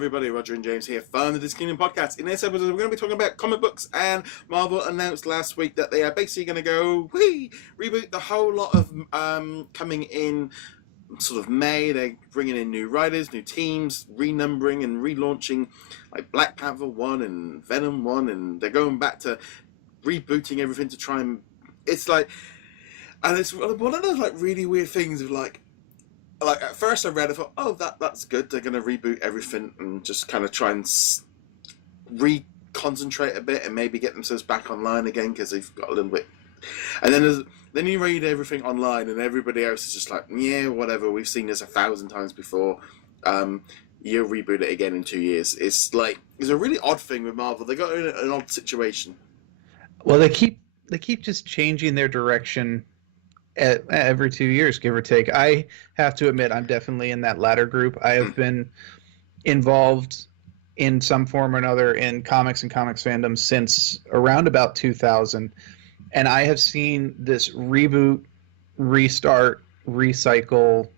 Everybody, Roger and James here from the DisKingdom Podcast. In this episode, we're going to be talking about comic books, and Marvel announced last week that they are basically going to go, reboot the whole lot of coming in sort of May. They're bringing in new writers, new teams, renumbering and relaunching like Black Panther 1 and Venom 1, and they're going back to rebooting everything to try and... It's like... And it's one of those like really weird things of like at first I read, I thought, oh, that's good. They're going to reboot everything and just kind of try and reconcentrate a bit and maybe get themselves back online again because they've got a little bit. And then you read everything online and everybody else is just like, yeah, whatever. We've seen this 1,000 times before. You'll reboot it again in 2 years. It's a really odd thing with Marvel. They got in an odd situation. Well, they keep just changing their direction every 2 years, give or take. I have to admit, I'm definitely in that latter group. I have been involved in some form or another in comics and comics fandom since around about 2000, and I have seen this reboot, restart, recycle,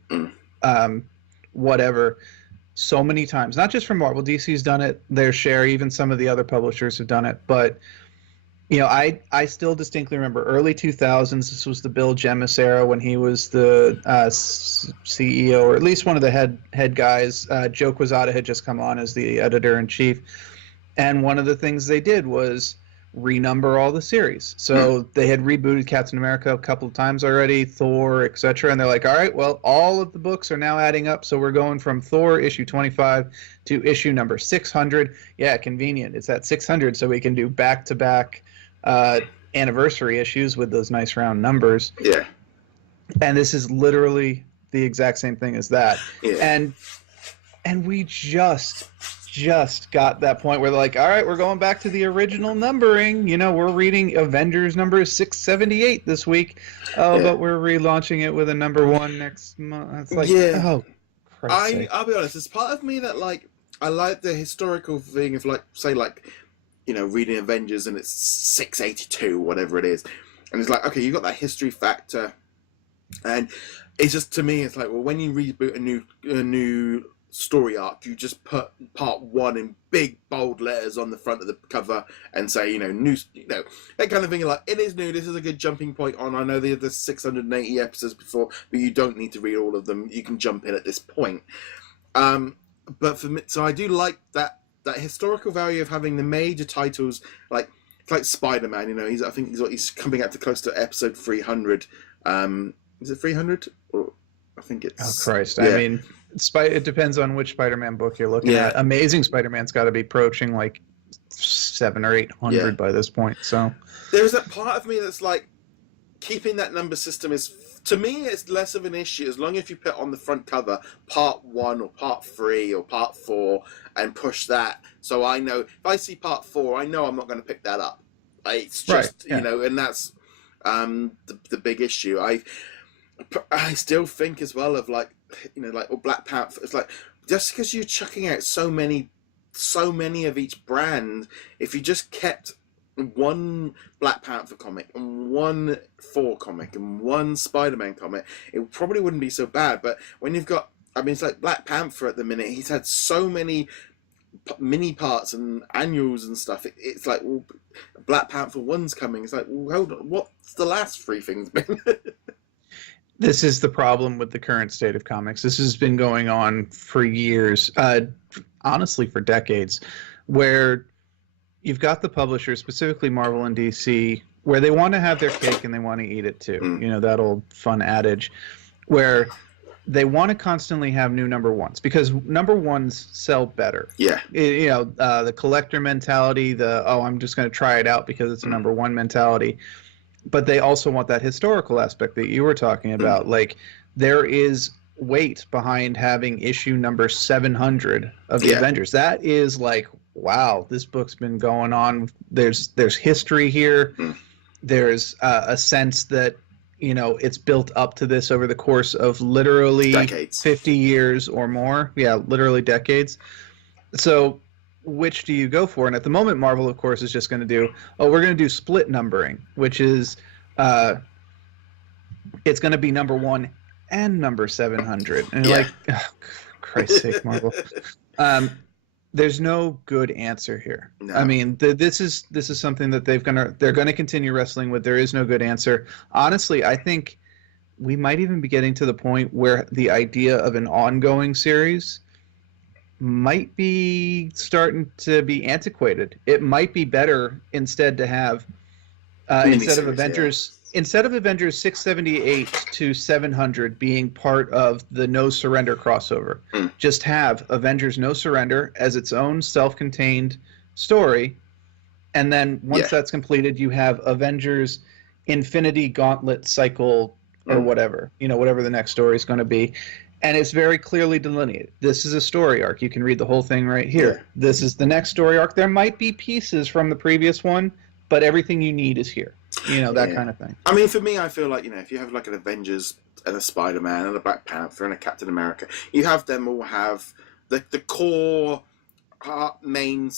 whatever, so many times. Not just from Marvel. DC's done it their share. Even some of the other publishers have done it, but you know, I still distinctly remember early 2000s. This was the Bill Jemas era when he was the CEO, or at least one of the head guys. Joe Quesada had just come on as the editor-in-chief. And one of the things they did was renumber all the series. So they had rebooted Captain America a couple of times already, Thor, etc. And they're like, all right, well, all of the books are now adding up. So we're going from Thor issue 25 to issue number 600. Yeah, convenient. It's at 600, so we can do back-to-back anniversary issues with those nice round numbers. Yeah. And this is literally the exact same thing as that. Yeah. And we just got that point where they're like, all right, we're going back to the original numbering. You know, we're reading Avengers number 678 this week. Oh, but we're relaunching it with a number 1 next month. It's like, oh, Christ's I'll be honest, there's part of me that like I like the historical thing of like, say, like, you know, reading Avengers and it's 682, whatever it is. And it's like, okay, you got that history factor. And it's just, to me, it's like, well, when you reboot a new story arc, you just put part 1 in big, bold letters on the front of the cover and say, you know, new, you know, that kind of thing. Like, it is new, this is a good jumping point on. I know there's 680 episodes before, but you don't need to read all of them. You can jump in at this point. But for me, so I do like that historical value of having the major titles, like Spider-Man, you know, I think he's coming up to close to episode 300. Is it 300? Or I think it's... Oh, Christ. Yeah. I mean, it depends on which Spider-Man book you're looking at. Amazing Spider-Man's got to be approaching like 700 or 800 by this point, so... There's that part of me that's like, keeping that number system is... To me, it's less of an issue as long as you put on the front cover part 1 or part 3 or part 4 and push that. So I know if I see part 4, I know I'm not going to pick that up. It's just you know, and that's the big issue. I still think as well of like, you know, like Black Panther. It's like, just because you're chucking out so many of each brand, if you just kept one Black Panther comic and one Thor comic and one Spider-Man comic, it probably wouldn't be so bad. But when you've got, I mean, it's like Black Panther at the minute, he's had so many mini parts and annuals and stuff. It's like, well, Black Panther 1's coming. It's like, well, hold on, what's the last 3 things been? This is the problem with the current state of comics. This has been going on for years, honestly for decades, where you've got the publishers, specifically Marvel and DC, where they want to have their cake and they want to eat it too. You know, that old fun adage where they want to constantly have new number 1s because number 1s sell better. Yeah. You know, the collector mentality, I'm just going to try it out because it's a number 1 mentality. But they also want that historical aspect that you were talking about. Like, there is weight behind having issue number 700 of the Avengers. That is like, wow, this book's been going on. There's history here. There's a sense that, you know, it's built up to this over the course of literally decades. 50 years or more. Yeah, literally decades. So which do you go for? And at the moment, Marvel, of course, is just going to do, we're going to do split numbering, which is it's going to be number 1 and number 700. And you're like, oh, Christ's sake, Marvel. there's no good answer here. No. I mean, this is something that they're gonna continue wrestling with. There is no good answer. Honestly, I think we might even be getting to the point where the idea of an ongoing series might be starting to be antiquated. It might be better instead to have instead of Avengers 678 to 700 being part of the No Surrender crossover. Just have Avengers No Surrender as its own self-contained story, and then once that's completed, you have Avengers Infinity Gauntlet cycle or whatever the next story is going to be. And it's very clearly delineated. This is a story arc. You can read the whole thing right here. Yeah. This is the next story arc. There might be pieces from the previous one, but everything you need is here. That kind of thing. I mean, for me, I feel like, if you have like an Avengers and a Spider-Man and a Black Panther and a Captain America, you have them all have the core main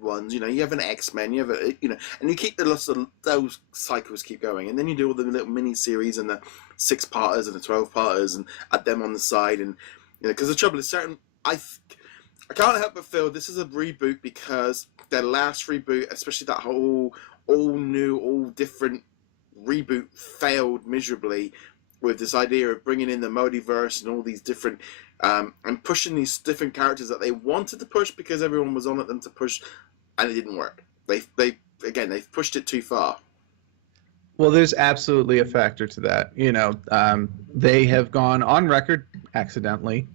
ones. You have an X-Men, you have and you keep those cycles keep going, and then you do all the little mini series and the 6-parters and the 12-parters and add them on the side, and because the trouble is I can't help but feel this is a reboot because their last reboot, especially that whole all new, all different reboot, failed miserably with this idea of bringing in the multiverse and all these different and pushing these different characters that they wanted to push because everyone was on at them to push, and it didn't work. They've pushed it too far. Well, there's absolutely a factor to that. They have gone on record accidentally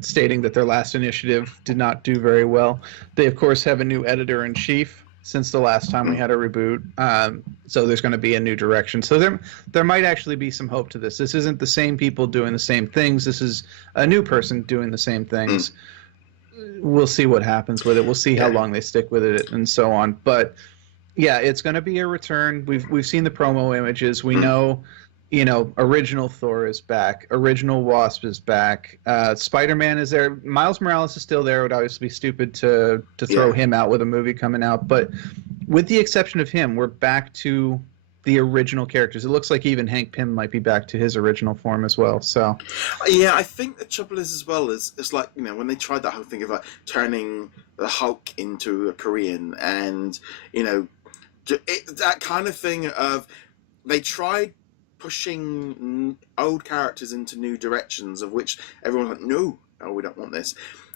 stating that their last initiative did not do very well. They, of course, have a new editor-in-chief since the last time we had a reboot. So there's going to be a new direction. So there might actually be some hope to this. This isn't the same people doing the same things. This is a new person doing the same things. We'll see what happens with it. We'll see how long they stick with it and so on. But yeah, it's going to be a return. We've seen the promo images. We know, original Thor is back. Original Wasp is back. Spider-Man is there. Miles Morales is still there. It would obviously be stupid to throw him out with a movie coming out. But with the exception of him, we're back to the original characters. It looks like even Hank Pym might be back to his original form as well. So, yeah, I think the trouble is as well is it's like when they tried that whole thing of like turning the Hulk into a Korean, and that kind of thing of they tried pushing old characters into new directions, of which everyone's like, no, we don't want this.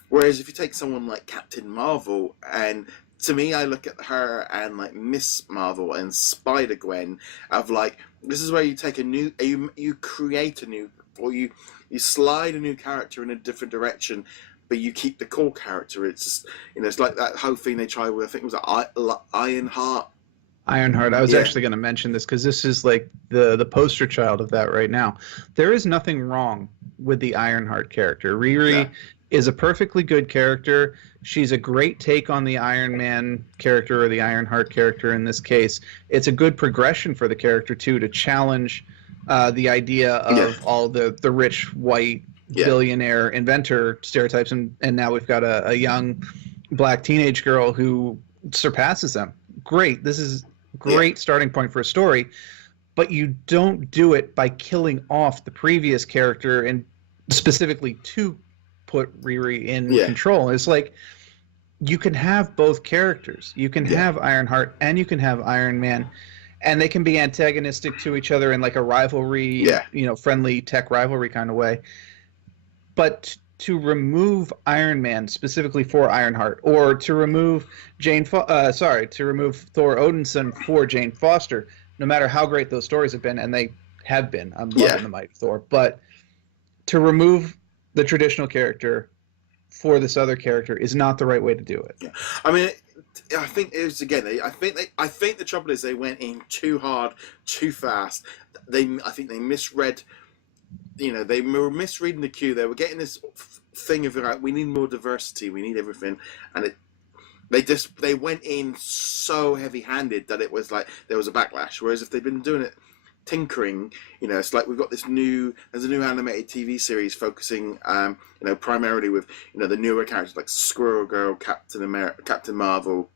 Whereas if you take someone like Captain Marvel, and to me, I look at her and like Miss Marvel and Spider-Gwen of like, this is where you take you create a new, or you slide a new character in a different direction, but you keep the core character. It's just, it's like that whole thing they tried with, I think it was Ironheart. I was actually going to mention this because this is like the poster child of that right now. There is nothing wrong with the Ironheart character. Riri is a perfectly good character. She's a great take on the Iron Man character, or the Ironheart character in this case. It's a good progression for the character too, to challenge the idea of all the rich white billionaire inventor stereotypes, and now we've got a young black teenage girl who surpasses them. Great. This is great starting point for a story, but you don't do it by killing off the previous character and specifically to put Riri in control. It's like you can have both characters. You can have Ironheart and you can have Iron Man, and they can be antagonistic to each other in like a rivalry, friendly tech rivalry kind of way. But to remove Iron Man specifically for Ironheart, or to remove to remove Thor Odinson for Jane Foster, no matter how great those stories have been, and they have been, I'm loving the Mighty Thor, but to remove the traditional character for this other character is not the right way to do it. Yeah. I mean, I think it was I think the trouble is they went in too hard, too fast. I think they misread. They were misreading the cue. They were getting this thing of like, we need more diversity, we need everything, and they went in so heavy-handed that it was like there was a backlash. Whereas if they've been doing it, tinkering, it's like we've got there's a new animated TV series focusing, primarily with the newer characters like Squirrel Girl, Captain America, Captain Marvel,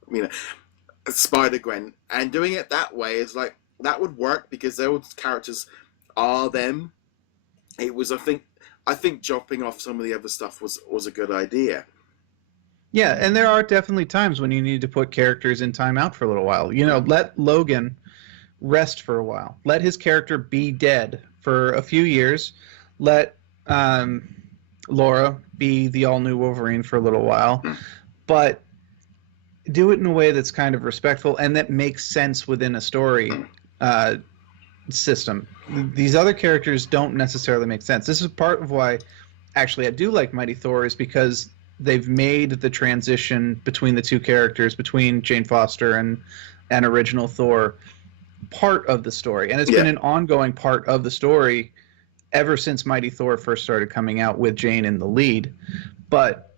Spider-Gwen, and doing it that way is like that would work because those characters are them. It was, I think dropping off some of the other stuff was a good idea. Yeah, and there are definitely times when you need to put characters in timeout for a little while. You know, let Logan rest for a while. Let his character be dead for a few years. Let Laura be the all-new Wolverine for a little while. But do it in a way that's kind of respectful and that makes sense within a story system. These other characters don't necessarily make sense. This is part of why, actually, I do like Mighty Thor, is because they've made the transition between the two characters, between Jane Foster and original Thor, part of the story. And it's been an ongoing part of the story ever since Mighty Thor first started coming out with Jane in the lead. But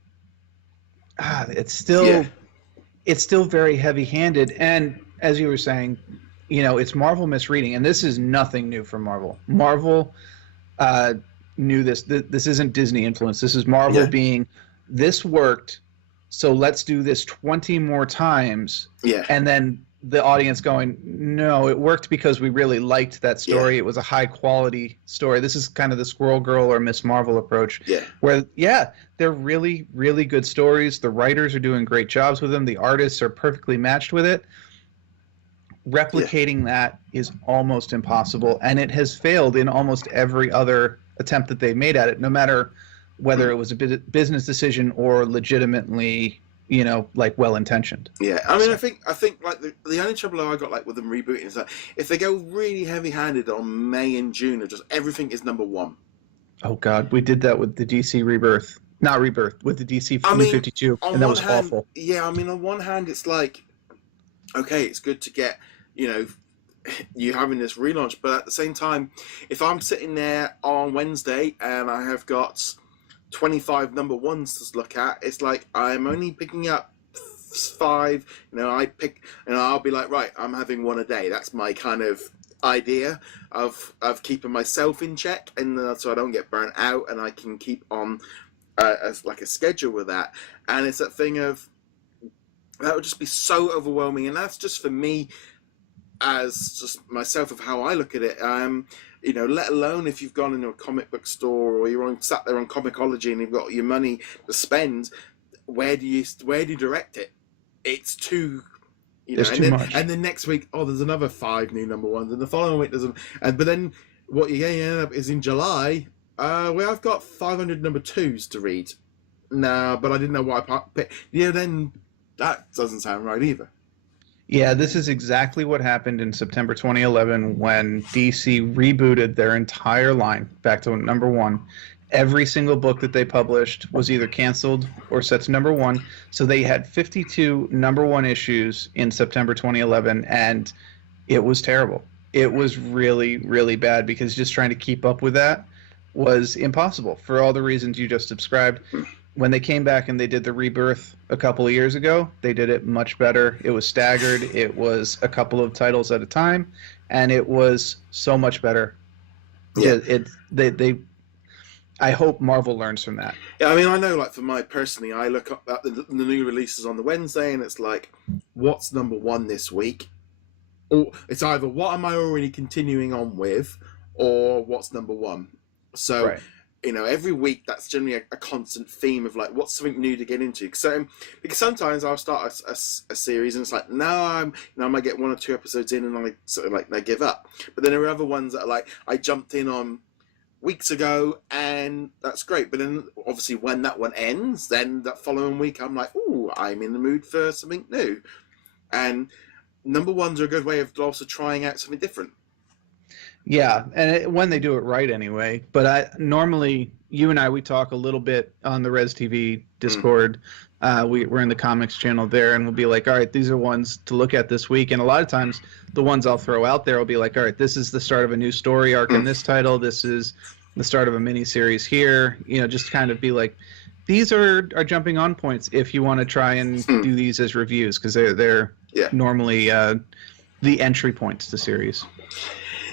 it's still very heavy-handed. And as you were saying, you know, it's Marvel misreading, and this is nothing new for Marvel. Marvel knew this. This isn't Disney influence. This is Marvel being, this worked, so let's do this 20 more times. Yeah. And then the audience going, no, it worked because we really liked that story. It was a high-quality story. This is kind of the Squirrel Girl or Miss Marvel approach. Yeah. Where, they're really, really good stories. The writers are doing great jobs with them. The artists are perfectly matched with it. Replicating that is almost impossible, and it has failed in almost every other attempt that they've made at it, no matter whether it was a business decision or legitimately, you know, like well-intentioned. Yeah, I mean, I think like the only trouble I got like with them rebooting is that if they go really heavy-handed on May and June, of just everything is number one. Oh God, we did that with the DC Rebirth, not Rebirth, with the DC 52, and that was awful. Yeah, I mean, on one hand, it's like, okay, it's good to get, you know, you having this relaunch, but at the same time, if I'm sitting there on Wednesday and I have got 25 number ones to look at, it's like I'm only picking up 5. You know, I'll be like, right, I'm having one a day. That's my kind of idea of keeping myself in check, and so I don't get burnt out, and I can keep on as like a schedule with that. And it's that thing of that would just be so overwhelming, and that's just for me as just myself of how I look at it. You know, let alone if you've gone into a comic book store or you're sat there on Comixology and you've got your money to spend, where do you direct it? It's too, you know, too much. And then next week, there's another 5 new number ones, and the following week but then what you're going to end up is in July, where I've got 500 number 2s to read. No, but I didn't know what I picked. Yeah, then that doesn't sound right either. Yeah, this is exactly what happened in September 2011 when DC rebooted their entire line back to number 1. Every single book that they published was either canceled or set to number 1. So they had 52 number 1 issues in September 2011, and it was terrible. It was really, really bad because just trying to keep up with that was impossible for all the reasons you just described. When they came back and they did the Rebirth a couple of years ago, they did it much better. It was staggered. It was a couple of titles at a time, and it was so much better. Yeah, I hope Marvel learns from that. Yeah, I mean, I know, like, for my personally, I look up at the new releases on the Wednesday, and it's like, what's number 1 this week? Or it's either what am I already continuing on with, or what's number 1. So. Right. You know, every week that's generally a constant theme of like, what's something new to get into? So, because sometimes I'll start a series and it's like, no, I might get 1 or 2 episodes in and I sort of like I give up. But then there are other ones that are like I jumped in on weeks ago and that's great. But then obviously when that one ends, then that following week I'm like, ooh, I'm in the mood for something new. And number 1s are a good way of also trying out something different. Yeah, and when they do it right anyway. But normally, you and I, we talk a little bit on the Res TV Discord. We're in the comics channel there, and we'll be like, all right, these are ones to look at this week. And a lot of times, the ones I'll throw out there will be like, all right, this is the start of a new story arc in this title. This is the start of a mini-series here. You know, just kind of be like, these are jumping on points if you want to try and do these as reviews, because they're normally the entry points to series.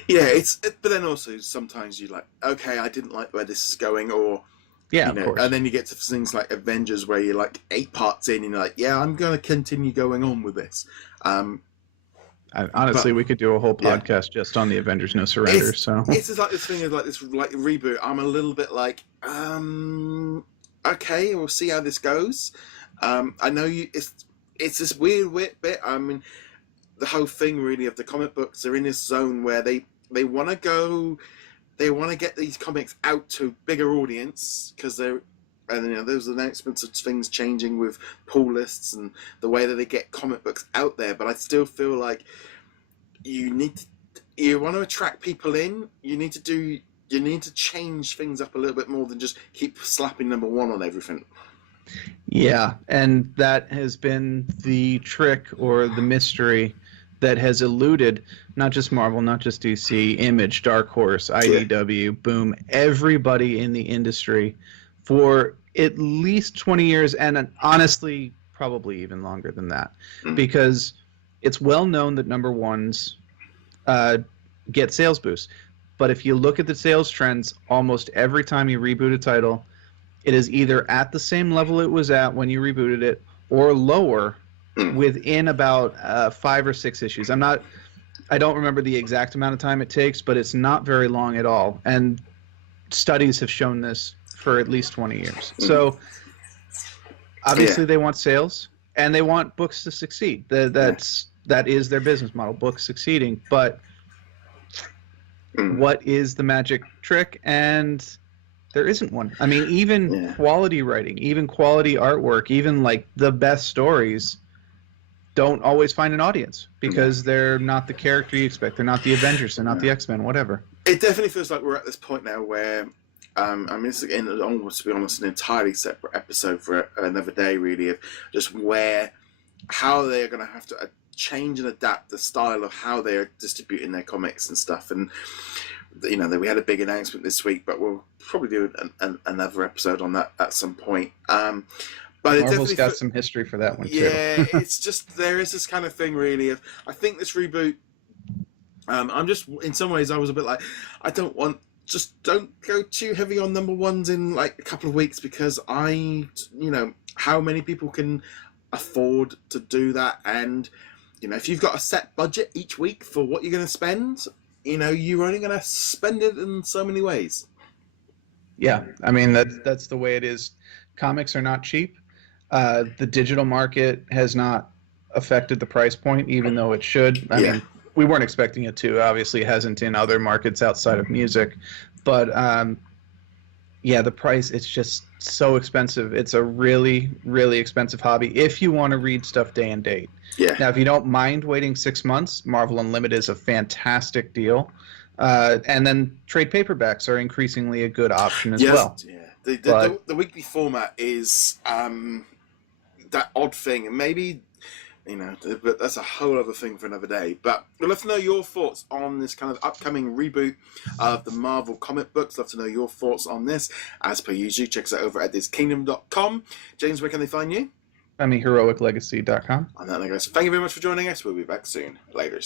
Yeah, but then also sometimes you're like, okay, I didn't like where this is going, or yeah, of course. And then you get to things like Avengers where you're like 8 parts in, and you're like, yeah, I'm going to continue going on with this. Honestly, we could do a whole podcast just on the Avengers No Surrender. It's just like this thing of like this like reboot. I'm a little bit like, okay, we'll see how this goes. I know it's this weird bit. I mean, the whole thing really of the comic books are in this zone where they want to go, they want to get these comics out to a bigger audience because they're. And those announcements of things changing with pull lists and the way that they get comic books out there. But I still feel like you want to attract people in. You need to change things up a little bit more than just keep slapping number one on everything. Yeah, and that has been the trick or the mystery that has eluded not just Marvel, not just DC, Image, Dark Horse, IDW, Boom, everybody in the industry for at least 20 years, and honestly, probably even longer than that, because it's well known that number ones get sales boosts. But if you look at the sales trends, almost every time you reboot a title, it is either at the same level it was at when you rebooted it, or lower within about 5 or 6 issues. I don't remember the exact amount of time it takes, but it's not very long at all. And studies have shown this for at least 20 years. So obviously they want sales and they want books to succeed. That is their business model, books succeeding. But what is the magic trick? And there isn't one. I mean, even quality writing, even quality artwork, even like the best stories don't always find an audience because they're not the character you expect. They're not the Avengers. They're not the X-Men, whatever. It definitely feels like we're at this point now where I mean, it's almost, to be honest, an entirely separate episode for another day, really, of just how they're going to have to change and adapt the style of how they're distributing their comics and stuff. And, we had a big announcement this week, but we'll probably do another episode on that at some point. But Marvel's got some history for that one, too. Yeah, it's just, there is this kind of thing, really, of, I think this reboot, I'm just, in some ways, I was a bit like, just don't go too heavy on number ones in like a couple of weeks, because how many people can afford to do that? And, if you've got a set budget each week for what you're going to spend, you're only going to spend it in so many ways. Yeah, I mean, that's the way it is. Comics are not cheap. The digital market has not affected the price point, even though it should. I mean, we weren't expecting it to. Obviously, it hasn't in other markets outside of music. But, the price, it's just so expensive. It's a really, really expensive hobby if you want to read stuff day and date. Yeah. Now, if you don't mind waiting 6 months, Marvel Unlimited is a fantastic deal. And then trade paperbacks are increasingly a good option as well. Yeah. The weekly format is that odd thing. And maybe... but that's a whole other thing for another day. But we'd love to know your thoughts on this kind of upcoming reboot of the Marvel comic books. Love to know your thoughts on this. As per usual, check us out over at DisKingdom.com. James, where can they find you? I'm heroiclegacy.com. On that note, guys, thank you very much for joining us. We'll be back soon. Later.